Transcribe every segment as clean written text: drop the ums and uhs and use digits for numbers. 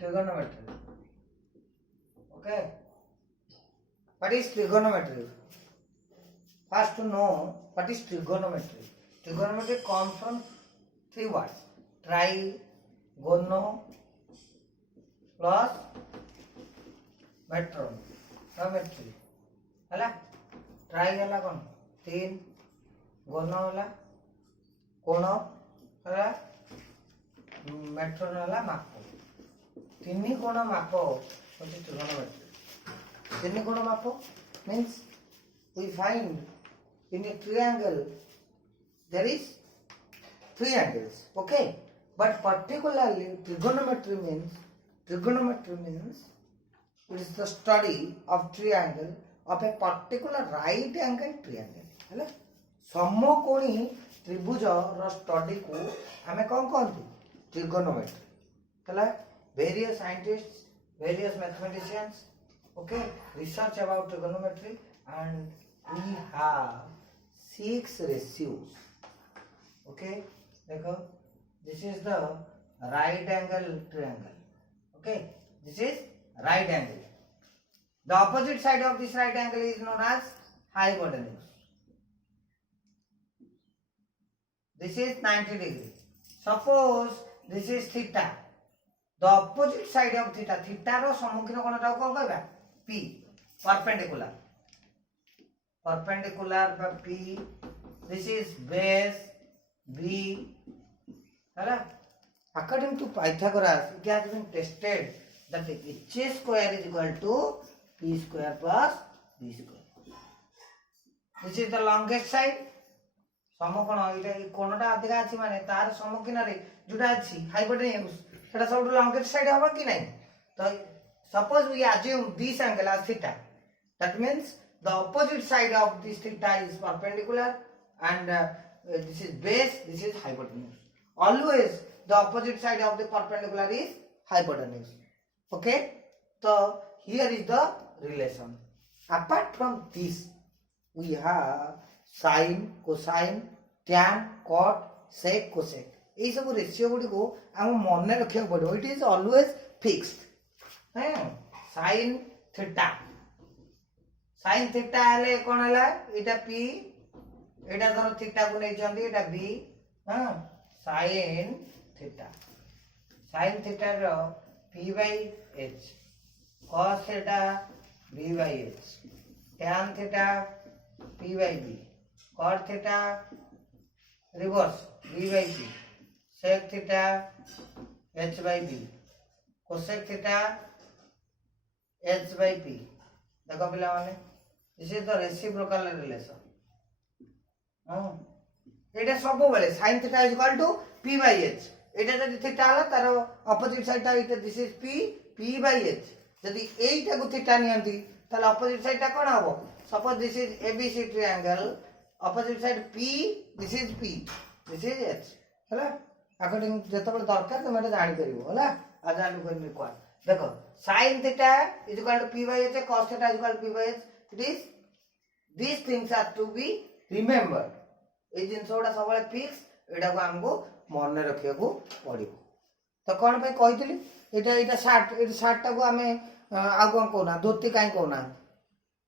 trigonometry. Okay. What is trigonometry? First to know what is trigonometry. Trigonometry comes from three words: trigono plus metron. Geometry. हला try हला कौन तीन गोनो हला कोण हला मेट्रोन हला माप तीन कोण माप होची ट्रिगोनोमेट्री तीन कोण माप means we find in a triangle there is three angles, okay, but particularly trigonometry means it is the study of triangle of a particular right angle triangle है समकोणी त्रिभुज रो स्टडी को हमें कौन कहते ट्रिगोनोमेट्री है various scientists various mathematicians okay research about trigonometry and we have 6 ratios okay देखो this is the right angle triangle okay this is right angle. The opposite side of this right angle is known as hypotenuse. This is 90 degree. Suppose this is theta. The opposite side of theta. Theta रो सम्मुखीन कोणटा को कहबा P. Perpendicular. Perpendicular by P. This is base B. हैला according to Pythagoras it has been tested that h square is equal to p square plus b square. This is the longest side. समकोण एटा कोणटा अधिक अछि माने तार सम्मुखीन रे जुटा अछि hypotenuse एटा सब लॉन्गेस्ट साइड होबा कि नहीं तो suppose we assume this angle as theta that means the opposite side of this theta is perpendicular and this is base this is hypotenuse. Always the opposite side of the perpendicular is hypotenuse. Okay, so here is the relation. Apart from this we have sin, cosine, tan, cot, sec, cosec. ये सब ratio गुडी को हम मन रखिया पड़ो. It is always fixed. sin theta हेले कोन हला एटा p एटा धर थीटा को नै चंदी एटा b sin theta row p by h cos theta b by h tan theta p by b cot theta reverse b by p sec theta h by b cosec theta h by p देखो पिला माने this is the reciprocal relation एटा सब बेले sin theta is equal to p by h एटा जदी theta हला तार opposite side ता इटा this is p by h जदी एटा को थीटा नियंती ताले ऑपोजिट साइड ता कोन हबो suppose this is abc triangle opposite side p this is h हला अकॉर्डिंग जतबे दरकार त मते जानि करिवो हला आ जानि कोन रिक्वायर देखो sin theta is equal to p by h cos theta is equal to p by h it is these things are to be remembered ए जिनसोडा सबले फिक्स एटा को हमको मन रखिया को पड़िबो तो कोन पे कहितली एटा शर्ट टा को हमें आ कोन कोना धोती काई कोना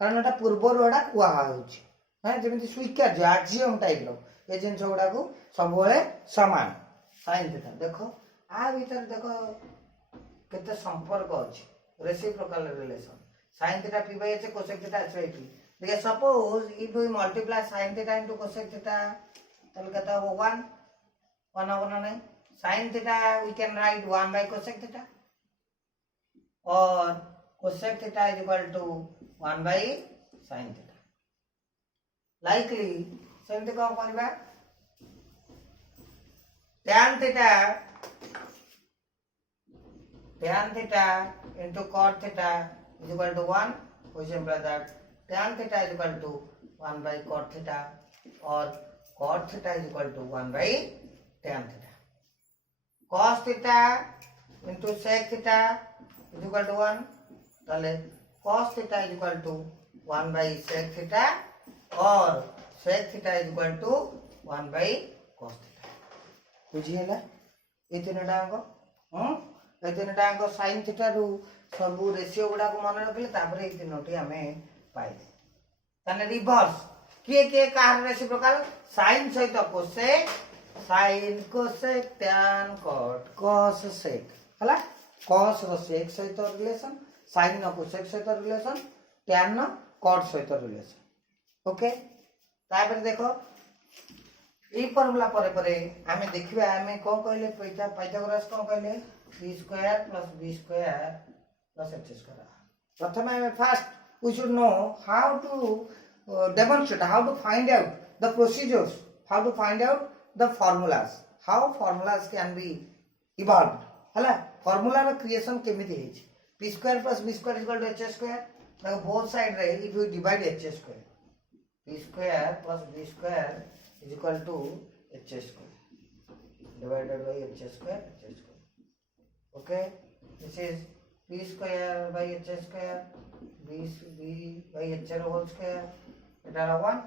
कारण एटा पूर्व रोडा कुआ होछि हां जेमिति स्वीकार एक्सियम टाइप रो ए जिनसोडा को सबले समान sin theta देखो आ भीतर देखो केते संपर्क अछि reciprocal relation sin theta p by h cosec theta h by p देखिए suppose if we multiply sin theta into cosec theta तब कहता है 1 होना नहीं sin theta we can write 1 by cosec theta और cosec theta is equal to 1 by sin theta likely सेमते कौन करबा tan theta into cot theta is equal to 1 which implies that tan theta is equal to 1 by cot theta or cot theta is equal to 1 by tan theta. Cos theta into sec theta is equal to 1. ताले cos theta is equal to 1 by sec theta or sec theta is equal to 1 by cos theta. बुझिएला ये तीनटा अंग ए तीनटाक sine theta रु सब ratio गुड़ा को मन रखिले तापर ए तीनोटी आमे पाइले ताने रिवर्स किए कार रेसिप्रोकाल साइन सहित cosec sine cosec tan cot cos sec हला cos रो sec सहित रिलेशन साइन नो कोसेक सहित रिलेशन tan नो cot सहित रिलेशन ओके तापर देखो ए फॉर्मूला परे आमे देखिबा आमे कोन कहले पाइथागोरस कोन कहले b square plus b square plus h square प्रथम आमे first we should know how to demonstrate how to find out the procedures, how to find out the formulas, how formulas can be evolved hala formula ro creation kemiti heichi p square plus b square is equal to h square like both side re if you divide h square p square plus b square is equal to h square divided by h square okay this is p square by h square b by h whole square এটা 1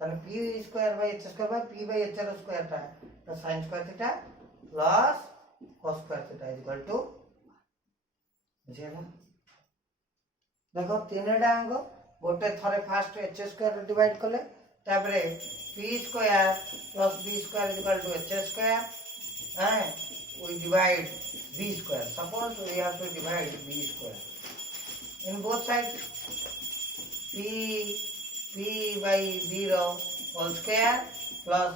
তাহলে p square by h square by p by h এর স্কয়ারটা তো sin square theta plus cos square theta equal to বুঝিলা দেখো তিনটা অঙ্ক গোটে থরে ফার্স্ট h স্কয়ার ডিভাইড করলে তারপরে p square plus b square equal to h square হ্যাঁ we divide b square suppose we have to divide b square in both sides p by 0 whole square plus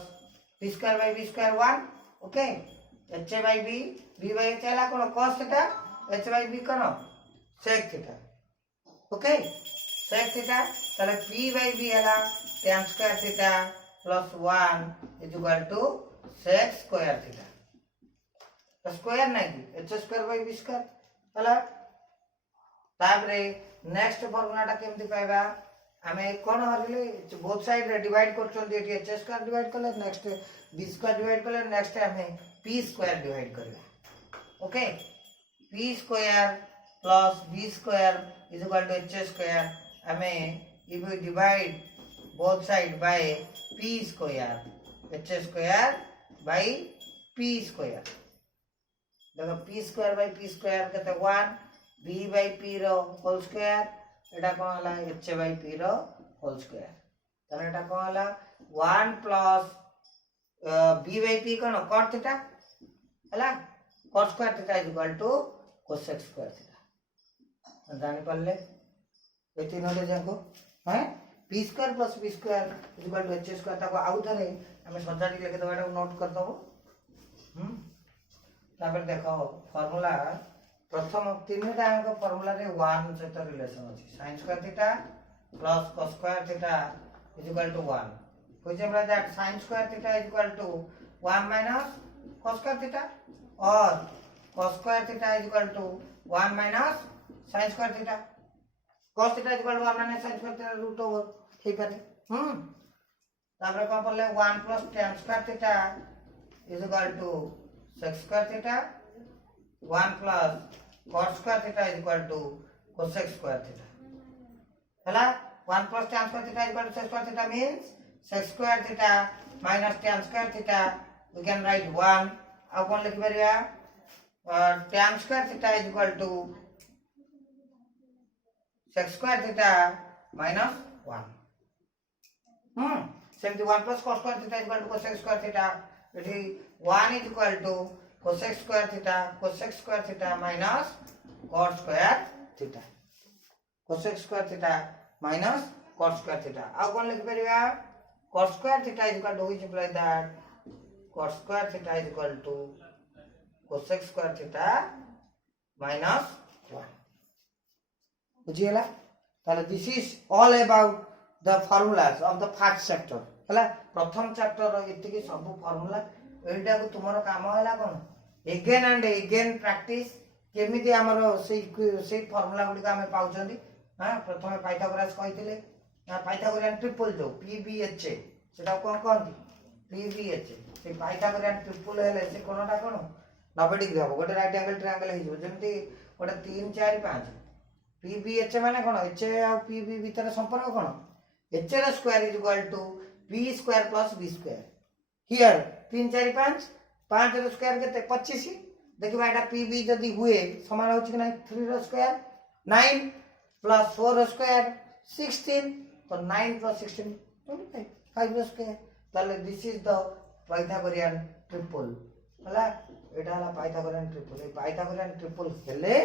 p square by b square 1 okay h by b by h la kono cos theta h by b kono sec theta okay sec theta tale p by b hela tan square theta plus 1 is equal to sec square theta तो square नहीं h square by b square हला ताबरे next फार्मूलाटा केमति पाइबा हमें कोन हरले बोथ साइड रे डिवाइड करछन एटी h स्क्वायर डिवाइड करले नेक्स्ट b स्क्वायर डिवाइड करले नेक्स्ट हमें p स्क्वायर डिवाइड करबा okay p square plus b square is equal to h square हमें if we divide both side by p square h square by p square देखो p square by p square कते 1 b by p रो whole square एटा कोन हला h by p रो whole square तने एटा कोन हला 1 प्लस b बाय p कोन cot थीटा हला cot square theta is equal to cosec square theta जानि पल्ले ए तीनोटे जाको हैं p square plus b square is equal to h square ताको आउ थरे हमें सजाडी लेके दबाटा नोट कर दबो तापर देखो फार्मूला प्रथम तीनटा अंक फार्मूला रे 1 सहित रिलेशन अछि sin square theta plus cos square theta is equal to 1 which implies that sin square theta is equal to 1 minus cos square theta और cos square theta is equal to 1 minus sin square theta cos theta is equal to 1 minus sin square theta root over हे पारे तापर को पड़ले 1 plus tan square theta is equal to sec square theta 1 plus cot square theta is equal to cosec square theta hela 1 plus tan square theta is equal to sec square theta means sec square theta minus tan square theta we can write 1 अब कौन लिख परिया tan square theta is equal to sec square theta minus 1 सेमती 1 plus cos square theta is equal to cosec square theta इति 1 is equal to cosec square theta minus cot square theta cosec square theta minus cot square theta अब कौन लिख परिया cot square theta is equal to which implies that cot square theta is equal to cosec square theta minus 1 बुझियला ताले this is all about the formulas of the first chapter हला प्रथम chapter रो इतिकी सब formula एटा को तुमरो काम हला कोन again and again practice केमिति हमरो से फार्मूला गुडी का हम पाउचंदी हां प्रथमे पाइथागोरस कहितले पाइथागोरियन ट्रिपल जो pbh सेटा कोन कोन pbh से पाइथागोरियन ट्रिपल हेले से कोनटा कोन 90 डिग्री हो गोटे राइट एंगल ट्रायंगल हे जो जेमति गोटे 3 4 5 pbh माने कोन h आ pb भीतर संपर्क कोन h रो square is equal to p square plus b square here 3 4 5 5 रो स्क्वायर केते 25 देखिए एटा पी बी जदी हुए समान हो कि नहीं 3 रो स्क्वायर 9 प्लस 4 रो स्क्वायर 16 तो 9 प्लस 16 25 5 रो स्क्वायर ताले this is the Pythagorean triple हला एटा हला Pythagorean triple A Pythagorean triple हेले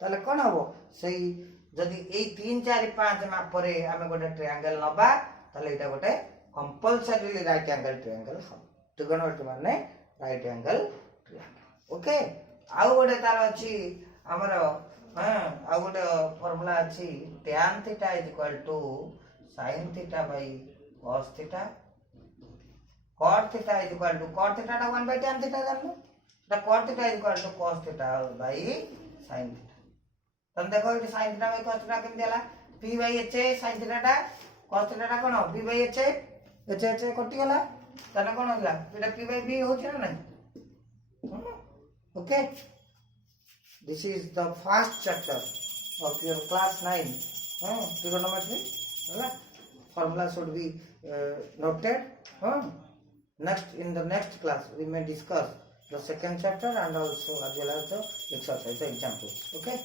ताले कोन हबो सेही जदी ए 3 4 5 मा परे आमे गोटे ट्रायंगल नबा ताले एटा गोटे कंपल्सरीली राइट एंगल ट्रायंगल हम त्रिकोणमिति माने राइट एंगल ट्रायंगल ओके आउ गोटे तार अछि हमर हां आउ गोटे फार्मूला अछि tan theta sin theta by cos theta cot theta cot theta टा 1 by tan थीटा जानलो ता cot theta cos theta by sin theta तब देखो ये sin theta by cos theta केम देला p by h sin theta टा cos theta टा कोन p by h h कटि गला तने कोन होला एटा p by b होछ ना नहीं okay this is the first chapter of your class 9 trigonometry formula should be noted next in the next class we may discuss the second chapter and also as well as the exercise the examples okay